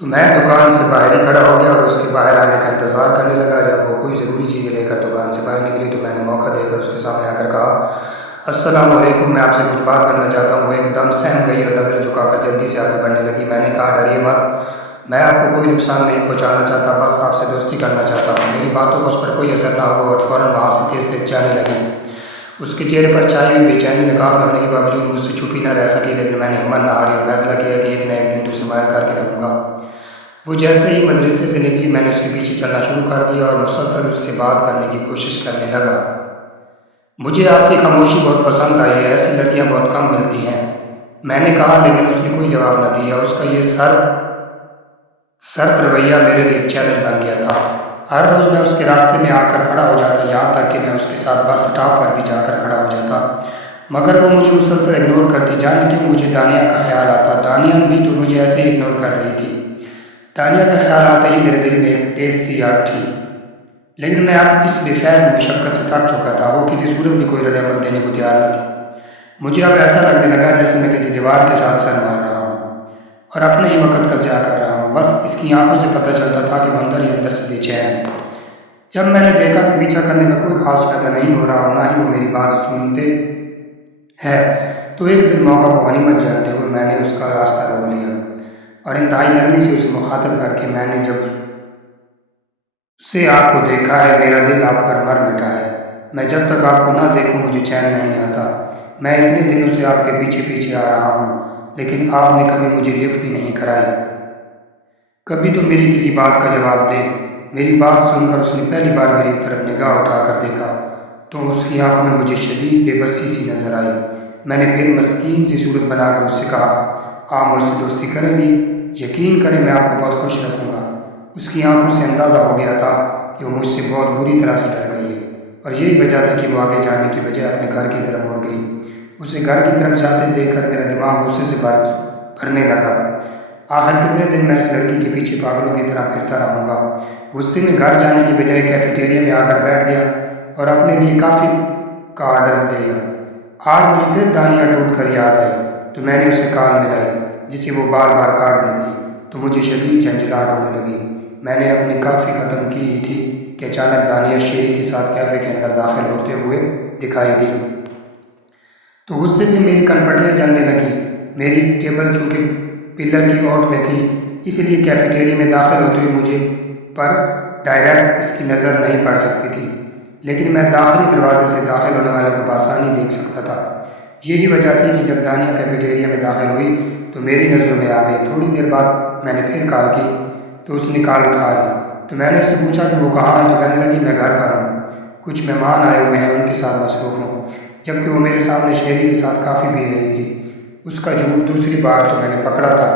تو میں دکان سے باہر ہی کھڑا ہو گیا اور اس کے باہر آنے کا انتظار کرنے لگا۔ جب وہ کوئی ضروری چیزیں لے کر دکان سے باہر نکلی تو میں نے موقع دے کر اس کے سامنے آ کر کہا، السلام علیکم، میں آپ سے کچھ بات کرنا چاہتا ہوں۔ وہ ایک دم سہم گئی اور نظریں جھکا کر جلدی سے آگے بڑھنے لگی۔ میں نے کہا، ڈریے مت، میں آپ کو کوئی نقصان نہیں پہنچانا چاہتا، بس آپ سے دوستی کرنا چاہتا ہوں۔ میری باتوں کا اس پر کوئی اثر نہ ہوا اور فوراً وہاں سے تیز تیز جانے لگی۔ اس کے چہرے پر چھائی ہوئی بے چینی نقاب میں ہونے کے باوجود مجھ سے چھپی نہ رہ سکی، لیکن میں نے ہمت نہ ہاری اور فیصلہ کیا کہ ایک نہ ایک دن تو اسے مائل کر کے رہوں گا۔ وہ جیسے ہی مدرسے سے نکلی میں نے اس کے پیچھے چلنا شروع کر دیا اور مسلسل اس سے بات کرنے کی کوشش کرنے لگا۔ مجھے آپ کی خاموشی بہت پسند آئی ہے، ایسی لڑکیاں بہت کم ملتی ہیں، میں نے کہا، لیکن اس نے کوئی جواب نہ دیا۔ اس کا یہ سرد رویہ میرے لیے ایک چیلنج بن گیا تھا۔ ہر روز میں اس کے راستے میں آ کر کھڑا ہو جاتا، یہاں تک کہ میں اس کے ساتھ بس اسٹاپ پر بھی جا کر کھڑا ہو جاتا، مگر وہ مجھے مسلسل اگنور کرتی۔ جانے کیوں مجھے دانیہ کا خیال آتا، دانیہ بھی تو مجھے ایسے ہی اگنور کر رہی تھی۔ دانیہ کا خیال آتے ہی میرے دل میں ایک ٹیس سی اٹھی، لیکن میں اب اس بے فیض مشقت سے تھک چکا تھا۔ وہ کسی صورت بھی کوئی رد عمل دینے کو تیار نہ تھی۔ مجھے اب ایسا لگنے لگا جیسے میں کسی دیوار کے ساتھ سر مار رہا ہوں اور اپنے ہی وقت کا ضیاع کر رہا ہوں۔ بس اس کی آنکھوں سے پتہ چلتا تھا کہ وہ اندر ہی اندر سے بے چین ہے۔ جب میں نے دیکھا کہ پیچھا کرنے کا کوئی خاص فائدہ نہیں ہو رہا اور نہ ہی وہ میری بات سنتے ہیں، تو ایک دن موقع کو غنیمت جانتے ہوئے میں نے اس کا راستہ روک لیا اور انتہائی نرمی سے اسے مخاطب کر کے، میں نے جب سے آپ کو دیکھا ہے میرا دل آپ پر مر مٹا ہے۔ میں جب تک آپ کو نہ دیکھوں مجھے چین نہیں آتا۔ میں اتنے دنوں سے آپ کے پیچھے پیچھے آ رہا ہوں، لیکن آپ نے کبھی مجھے لفٹ بھی نہیں کرائی، کبھی تو میری کسی بات کا جواب دے۔ میری بات سن کر اس نے پہلی بار میری طرف نگاہ اٹھا کر دیکھا تو اس کی آنکھوں میں مجھے شدید بے بسی سی نظر آئی۔ میں نے پھر مسکین سی صورت بنا کر اس سے کہا، آپ مجھ سے دوستی کریں گی؟ یقین کریں میں آپ کو بہت خوش رکھوں گا۔ اس کی آنکھوں سے اندازہ ہو گیا تھا کہ وہ مجھ سے بہت بری طرح سے ڈر گئی ہے اور یہی وجہ تھی کہ وہ آگے جانے کی بجائے اپنے گھر کی طرف مڑ گئی۔ اسے گھر کی طرف جاتے دیکھ کر میرا دماغ غصے سے بھرنے لگا۔ آخر کتنے دن میں اس لڑکی کے پیچھے پاگلوں کی طرح پھرتا رہوں گا۔ غصے میں گھر جانے کی بجائے کیفیٹیریا میں آ کر بیٹھ گیا اور اپنے لیے کافی کا آرڈر دیا۔ آج مجھے پھر دانیہ ٹوٹ کر یاد آئی تو میں نے اسے کال ملائی، جسے وہ بار بار کاٹ دیتی تو مجھے شدید جھنجھلاہٹ ہونے لگی۔ میں نے اپنی کافی ختم کی ہی تھی کہ اچانک دانیہ شیری کے ساتھ کیفے کے اندر داخل ہوتے ہوئے دکھائی دی تو غصے سے میری کنپٹیاں جلنے لگیں۔ میری ٹیبل چونکہ پلر کی اوٹ میں تھی، اس لیے کیفیٹیریا میں داخل ہوتے ہوئے مجھے پر ڈائریکٹ اس کی نظر نہیں پڑ سکتی تھی، لیکن میں داخلی دروازے سے داخل ہونے والے کو بآسانی دیکھ سکتا تھا۔ یہی وجہ تھی کہ جب دانیہ کیفیٹیریا میں داخل ہوئی تو میری نظروں میں آ گئی۔ تھوڑی دیر بعد میں نے پھر کال کی تو اس نے کال اٹھا لی تو میں نے اس سے پوچھا کہ وہ کہاں ہے تو کہنے لگی، میں گھر پر ہوں، کچھ مہمان آئے ہوئے ہیں، ان کے ساتھ مصروف ہوں، جبکہ وہ میرے سامنے شیری کے ساتھ کافی پی رہی تھی۔ اس کا جھوٹ دوسری بار تو میں نے پکڑا تھا،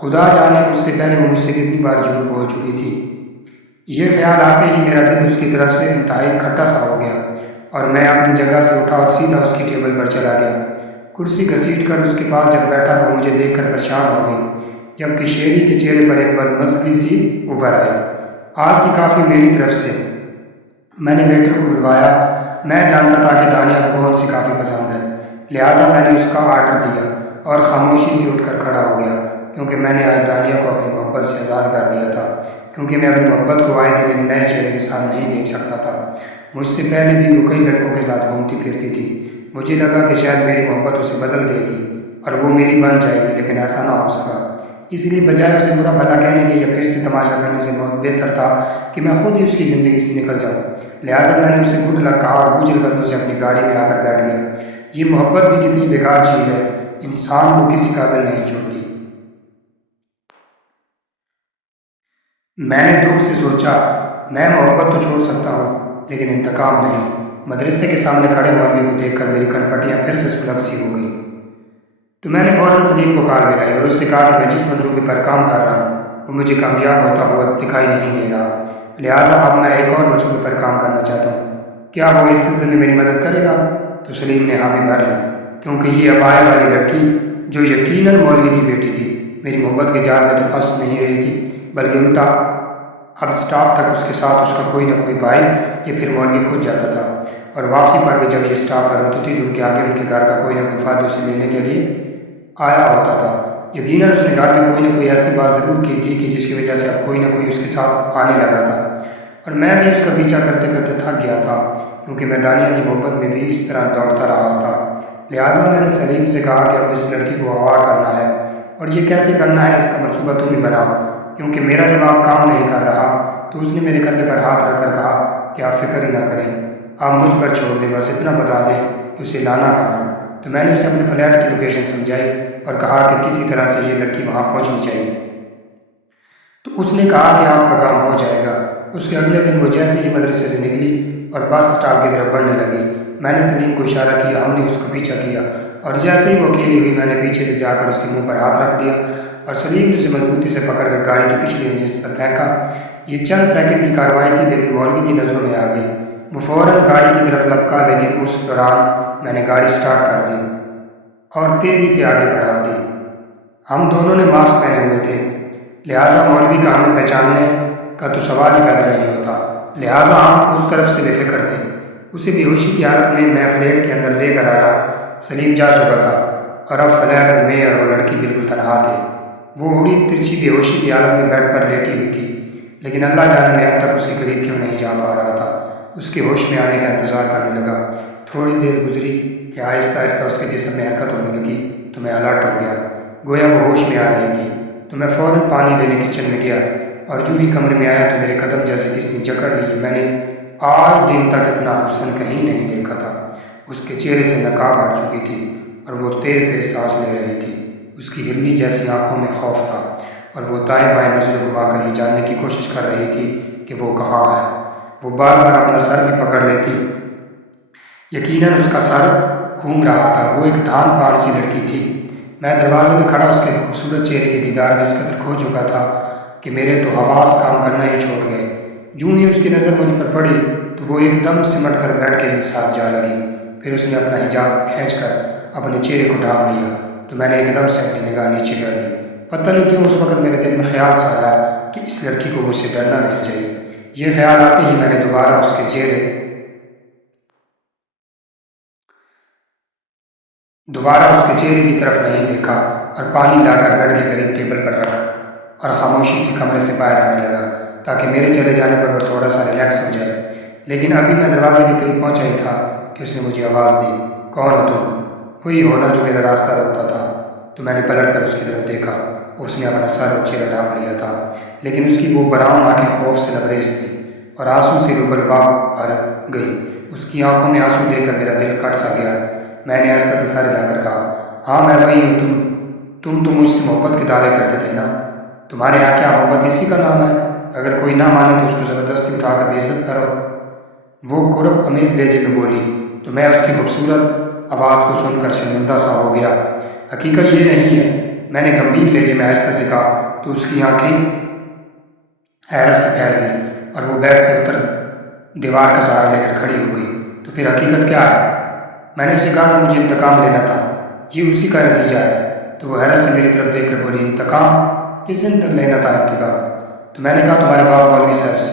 خدا جانے اس سے پہلے وہ مجھ سے کتنی بار جھوٹ بول چکی تھی۔ یہ خیال آتے ہی میرا دل اس کی طرف سے انتہائی کھٹا سا ہو گیا اور میں اپنی جگہ سے اٹھا اور سیدھا اس کی ٹیبل پر چلا گیا۔ کرسی گھسیٹ کر اس کے پاس جب بیٹھا تو وہ مجھے دیکھ کر پریشان ہو گئی، جبکہ شیری کے چہرے پر ایک بدمزگی سی ابھر آئی۔ آج کی کافی میری طرف سے، میں نے ویٹر کو بلوایا۔ میں جانتا تھا کہ دانیہ کو کون سی کافی پسند ہے، لہٰذا میں نے اس کا آرڈر دیا اور خاموشی سے اٹھ کر کھڑا ہو گیا، کیونکہ میں نے آج دانیہ کو اپنی محبت سے آزاد کر دیا تھا، کیونکہ میں اپنی محبت کو آئے دن ایک نئے چہرے کے ساتھ نہیں دیکھ سکتا تھا۔ مجھ سے پہلے بھی وہ کئی لڑکوں کے ساتھ گھومتی پھرتی تھی۔ مجھے لگا کہ شاید میری محبت اسے بدل دے گی اور وہ میری بن جائے گی، لیکن ایسا نہ ہو سکا۔ اس لیے بجائے اسے برا بھلا کہنے کے یا پھر سے تماشا کرنے سے بہت بہتر تھا کہ میں خود ہی اس کی زندگی سے نکل جاؤں۔ لہٰذا میں نے اسے گڈ لک کہا اور بوجھل قدموں سے اپنی گاڑی میں آ کر بیٹھ گیا۔ یہ محبت بھی کتنی بیکار چیز ہے، انسان کو کسی قابل نہیں چھوڑتی۔ میں نے دکھ سے سوچا، میں محبت تو چھوڑ سکتا ہوں لیکن انتقام نہیں۔ مدرسے کے سامنے کھڑے مولوی کو دیکھ کر میری کنپٹیاں پھر سے سلگ سی ہو گئی تو میں نے فوراً سلیم کو کال ملائی اور اس سے کہا کہ میں جس منصوبے پر کام کر رہا ہوں وہ مجھے کامیاب ہوتا ہوا دکھائی نہیں دے رہا، لہٰذا اب میں ایک اور منصوبے پر کام کرنا چاہتا ہوں، کیا وہ اس سلسلے میں میری مدد کرے گا؟ تو سلیم نے حامی بھر لی، کیونکہ یہ اب آئے والی لڑکی جو یقیناً مولوی کی بیٹی تھی میری محبت کے جال میں تو پھنس نہیں رہی تھی، بلکہ الٹا اب اسٹاپ تک اس کے ساتھ اس کا کوئی نہ کوئی بھائی یا پھر مولوی خود جاتا تھا، اور واپسی پر بھی جب یہ اسٹاپ پر ہوتی تھی تو ان کے آگے ان کے گھر کا کوئی نہ کوئی فرد اسے لینے کے لیے آیا ہوتا تھا۔ یقیناً اس نے گھر میں کوئی نہ کوئی ایسی بات ضرور کی تھی کہ جس کی وجہ سے اب کوئی نہ کوئی اس کے ساتھ آنے لگا تھا، اور میں بھی اس کا پیچھا کرتے کرتے تھک گیا تھا، کیونکہ میں دانیہ کی محبت میں بھی اس طرح دوڑتا رہا تھا۔ لہٰذا میں نے سلیم سے کہا کہ اب اس لڑکی کو اغوا کرنا ہے، اور یہ کیسے کرنا ہے اس کا منصوبہ تم ہی بناؤ، کیونکہ میرا دماغ کام نہیں کر رہا۔ تو اس نے میرے کندھے پر ہاتھ رکھ کر کہا کہ آپ فکر ہی نہ کریں، آپ مجھ پر چھوڑ دیں، بس اتنا بتا دیں کہ اسے لانا کہاں ہے۔ تو میں نے اسے اپنے فلیٹ کی لوکیشن سمجھائی اور کہا کہ کسی طرح سے یہ لڑکی وہاں پہنچنی چاہیے۔ تو اس نے کہا کہ آپ کا کام ہو جائے گا۔ اس کے اگلے دن وہ جیسے ہی مدرسے سے نکلی اور بس اسٹاپ کی طرف بڑھنے لگی، میں نے سلیم کو اشارہ کیا، ہم نے اس کو پیچھا کیا، اور جیسے ہی وہ اکیلی ہوئی میں نے پیچھے سے جا کر اس کے منہ پر ہاتھ رکھ دیا، اور سلیم نے اسے مضبوطی سے پکڑ کر گاڑی کی پچھلی نشست پر پھینکا۔ یہ چند سیکنڈ کی کارروائی تھی، لیکن مولوی کی نظروں میں آ گئی۔ وہ فوراً گاڑی کی طرف لپکا، لیکن اس دوران میں نے گاڑی سٹارٹ کر دی اور تیزی سے آگے بڑھا دی۔ ہم دونوں نے ماسک پہنے ہوئے تھے، لہٰذا مولوی کا ہمیں پہچاننے کا تو سوال ہی پیدا نہیں ہوتا، لہٰذا ہم اس طرف سے بے فکر تھے۔ اسے بے ہوشی کی حالت میں فلیٹ کے اندر لے کر آیا۔ سلیم جا چکا تھا، اور اب فلیٹ میں اور وہ لڑکی بالکل تنہا تھے۔ وہ اڑی ترچھی بے ہوشی کی حالت میں بیڈ پر لیٹی ہوئی تھی، لیکن اللہ جانے میں اب تک اس کے قریب کیوں نہیں جا پا رہا تھا۔ اس کے ہوش میں آنے کا انتظار کرنے لگا۔ تھوڑی دیر گزری کہ آہستہ آہستہ اس کے جسم میں حرکت ہونے لگی، تو میں الرٹ ہو گیا، گویا وہ ہوش میں آ رہی تھی۔ تو میں فوراً پانی لینے کچن میں گیا، اور جو ہی کمرے میں آیا تو میرے قدم جیسے کسی نے جکڑ لیے۔ میں نے آج دن تک اتنا حسن کہیں نہیں دیکھا تھا۔ اس کے چہرے سے نقاب ہٹ چکی تھی، اور وہ تیز تیز سانس لے رہی تھی۔ اس کی ہرنی جیسی آنکھوں میں خوف تھا، اور وہ دائیں بائیں نظریں گھما کر یہ جاننے کی کوشش کر رہی تھی کہ وہ کہاں ہے۔ وہ بار بار اپنا سر بھی پکڑ لیتی، یقیناً اس کا سر گھوم رہا تھا۔ وہ ایک دھان پان سی لڑکی تھی۔ میں دروازے میں کھڑا اس کے خوبصورت چہرے کے دیدار میں اس قدر کھو چکا تھا کہ میرے تو حواس کام کرنا ہی چھوڑ گئے۔ جوں ہی اس کی نظر مجھ پر پڑی تو وہ ایک دم سمٹ کر بیڈ کے ساتھ جا لگی۔ پھر اس نے اپنا حجاب کھینچ کر اپنے چہرے کو ڈھانپ لیا، تو میں نے ایک دم سے اپنی نگاہ نیچے کر لی۔ پتہ نہیں کیوں اس وقت میرے دل میں خیال سا آیا کہ اس لڑکی کو مجھ سے ڈرنا نہیں چاہیے۔ یہ خیال آتے ہی میں نے دوبارہ اس کے چہرے کی طرف نہیں دیکھا، اور پانی لا کر بیڈ کے قریب ٹیبل پر رکھ اور خاموشی سے کمرے سے باہر آنے لگا، تاکہ میرے چلے جانے پر وہ تھوڑا سا ریلیکس ہو جائے۔ لیکن ابھی میں دروازے کے قریب پہنچا ہی تھا کہ اس نے مجھے آواز دی، کون ہو تم؟ وہی ہونا جو میرا راستہ روکتا تھا۔ تو میں نے پلٹ کر اس کی طرف دیکھا۔ اس نے اپنا سر اور چہرہ ڈھانپ لیا تھا، لیکن اس کی وہ براؤن آنکھیں خوف سے لبریز تھیں اور آنسو سے لباب بھر گئی۔ اس کی آنکھوں میں آنسو دیکھ کر میرا دل کٹ سا گیا۔ میں نے آہستہ سے سر ہلا کر کہا، ہاں میں وہی ہوں۔ تم تو مجھ سے محبت کے دعوے کرتے تھے نا؟ تمہارے یہاں کیا محبت اسی کا نام ہے؟ اگر کوئی نہ مانے تو اس کو زبردستی اٹھا کر بے عزت کرو۔ وہ قرب امیز لہجے میں بولی، تو میں اس کی خوبصورت آواز کو سن کر شرمندہ سا ہو گیا۔ حقیقت یہ نہیں ہے، میں نے گمبھیر لہجے میں آہستہ سے کہا۔ تو اس کی آنکھیں حیرت سے پھیل گئی، اور وہ بیڈ سے اتر دیوار کا سہارا لے کر کھڑی ہو گئی۔ تو پھر حقیقت کیا ہے؟ میں نے اسے کہا کہ مجھے انتقام لینا تھا، یہ اسی کا نتیجہ ہے۔ تو وہ حیرت سے میری طرف دیکھ کر بولی، انتقام؟ کس سے لینا تھا انتقام؟ تو میں نے کہا تمہارے باپ مولوی صاحب سے۔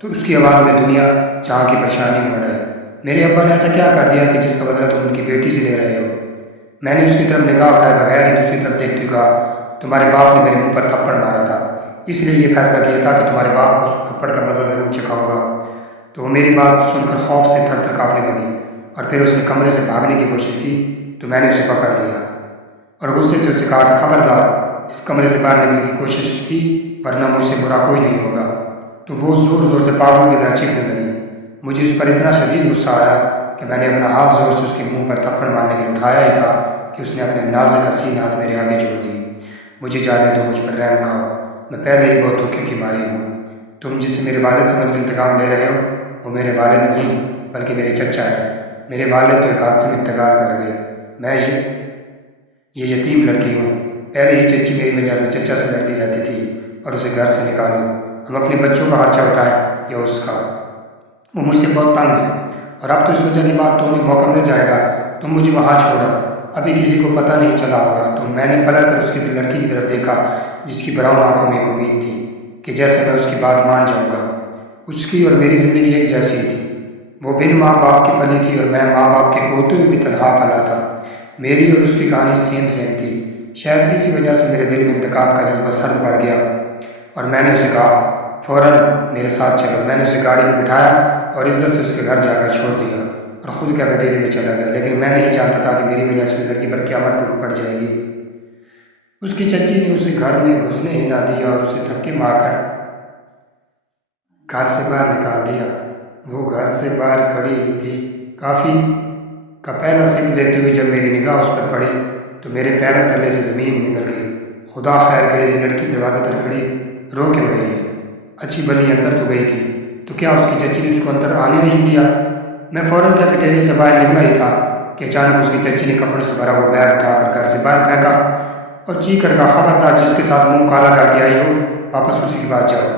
تو اس کی آواز میں دنیا جہاں کی پریشانی اڑ ہے۔ میرے ابا نے ایسا کیا کر دیا کہ جس کا بدلہ تم ان کی بیٹی سے لے رہے ہو؟ میں نے اس کی طرف نگاہ اٹھائے بغیر ہی دوسری طرف دیکھتے ہوئے کہا، تمہارے باپ نے میرے منہ پر تھپڑ مارا تھا، اس لیے یہ فیصلہ کیا تھا کہ تمہارے باپ کو اس تھپڑ کا مزہ ضرور چکھاؤں گا۔ تو وہ میری بات سن کر خوف سے تھر تھر کانپنے لگی، اور پھر اس نے کمرے سے بھاگنے کی کوشش کی۔ تو میں نے اسے پکڑ لیا اور غصے سے اسے کہا کہ خبردار، اس کمرے سے باہر نکلنے کی کوشش کی، ورنہ مجھ سے برا کوئی نہیں ہوگا۔ تو وہ زور زور سے پاگلوں کی طرح چیخنے لگی۔ مجھے اس پر اتنا شدید غصہ آیا کہ میں نے اپنا ہاتھ زور سے اس کے منہ پر تھپڑ مارنے کے لیے اٹھایا ہی تھا کہ اس نے اپنے نازک حسین ہاتھ میرے آگے جوڑ دیے۔ مجھے جانے دو، مجھ پر رحم کھاؤ، میں پہلے ہی بہت دکھی کی ماری ہوں۔ تم جسے میرے والد سمجھ کر انتقام لے رہے ہو، وہ میرے والد نہیں بلکہ میرے چچا ہیں۔ میرے والد تو ایک حادثے میں انتقال کر گئے، میں یہ یتیم لڑکی ہوں۔ پہلے ہی چچی میری وجہ سے چچا سے لڑتی رہتی تھی، اور اسے گھر سے نکالو، ہم اپنے بچوں کا خرچہ اٹھائیں یا اس کا۔ وہ مجھ سے بہت تنگ ہے، اور اب تو اس وجہ کی بات تو انہیں موقع مل جائے گا، تم مجھے وہاں چھوڑو، ابھی کسی کو پتہ نہیں چلا ہوگا۔ تو میں نے پلٹ کر اس کی لڑکی کی طرف دیکھا، جس کی براؤن آنکھوں میں ایک امید تھی کہ جیسے میں اس کی بات مان جاؤں گا۔ اس کی اور میری زندگی ایک جیسی ہی تھی۔ وہ بن ماں باپ کی پلی تھی، اور میں ماں باپ کے ہوتے ہوئے بھی تنہا پلا تھا۔ میری اور اس کی کہانی سیم تھی۔ شاید اسی وجہ سے میرے دل میں انتقام کا جذبہ سرد بڑھ گیا اور میں نے اسے کہا فوراً میرے ساتھ چلو۔ میں نے اسے گاڑی میں بٹھایا اور عزت سے اس کے گھر جا کر چھوڑ دیا اور خود کیفیٹیریا میں چلا گیا، لیکن میں نہیں جانتا تھا کہ میری وجہ سے اس لڑکی پر قیامت ٹوٹ پڑ جائے گی۔ اس کی چچی نے اسے گھر میں گھسنے ہی نہ دیا اور اسے دھکے مار کر گھر سے باہر نکال دیا۔ وہ گھر سے باہر کھڑی تھی، کافی کا پہلا سپ لیتے ہوئے جب میری نگاہ اس پر پڑی تو میرے پیروں تلے سے زمین نکل گئی۔ خدا خیر کرے، یہ لڑکی دروازے پر کھڑی رو کیوں رہی ہے؟ اچھی بلی اندر تو گئی تھی، تو کیا اس کی چچی نے اس کو اندر آنے نہیں دیا؟ میں فوراً کیفیٹیریا سے باہر نکلا ہی تھا کہ اچانک اس کی چچی نے کپڑوں سے بھرا ہوا بیگ اٹھا کر گھر سے باہر پھینکا اور چیخ کر کہا خبردار، جس کے ساتھ منہ کالا کر کے آئی ہو واپس اسی کے پاس جاؤ۔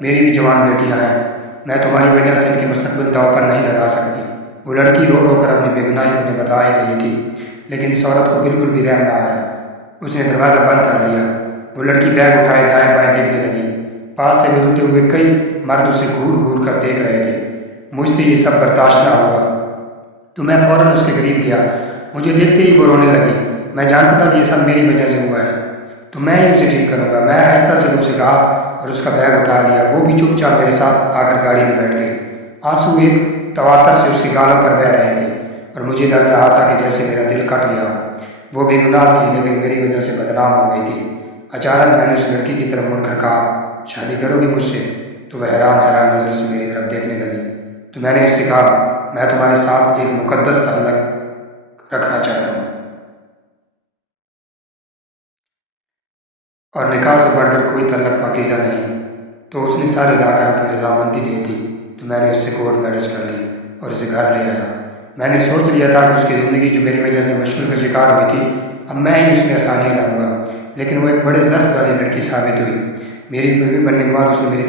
میری بھی جوان بیٹیاں ہیں، میں تمہاری وجہ سے ان کی مستقبل داؤ پر نہیں لگا سکتی۔ وہ لڑکی رو رو کر اپنی بے گناہی انہیں بتا ہی رہی تھی، لیکن اس عورت کو بالکل بھی رحم نہ آیا۔ اس نے دروازہ بند کر لیا۔ وہ لڑکی بیگ اٹھائے دائیں بائیں دیکھنے لگی۔ پاس سے گزرتے ہوئے کئی مرد اسے گھور گھور کر دیکھ رہے تھے۔ مجھ سے یہ سب برداشت نہ ہوا تو میں فوراً اس کے قریب گیا۔ مجھے دیکھتے ہی وہ رونے لگی۔ میں جانتا تھا کہ یہ سب میری وجہ سے ہوا ہے، تو میں ہی اسے ٹھیک کروں گا۔ میں آہستہ سے اسے کہا اور اس کا بیگ اٹھا لیا۔ وہ بھی چپ چاپ میرے ساتھ آ کر گاڑی میں بیٹھ گئی۔ آنسو ایک تواتر سے اس کے گالوں پر بہہ رہے تھے اور مجھے لگ رہا تھا کہ جیسے میرا دل کٹ گیا ہو۔ وہ بے گناہ تھی لیکن میری وجہ سے بدنام ہو گئی تھی۔ اچانک میں نے اس لڑکی کی طرف مڑ کر کہا شادی کرو گی مجھ سے؟ تو وہ حیران حیران نظر سے میری طرف دیکھنے لگی۔ تو میں نے اس سے کہا میں تمہارے ساتھ ایک مقدس تعلق رکھنا چاہتا ہوں اور نکاح سے بڑھ کر کوئی تعلق پاکیزہ نہیں۔ تو اس نے سارے لا کر اپنی رضامندی دے دی۔ تو میں نے اس سے کورٹ میرج کر لی اور اسے گھر لے آیا۔ میں نے سوچ لیا تھا کہ اس کی زندگی جو میری وجہ سے مشکل کا شکار ہوئی تھی، اب میں ہی اس میں آسانیاں لاؤں گا، لیکن وہ ایک بڑے ظرف والی لڑکی ثابت ہوئی۔ میری بیوی بننے کے بعد اس نے میری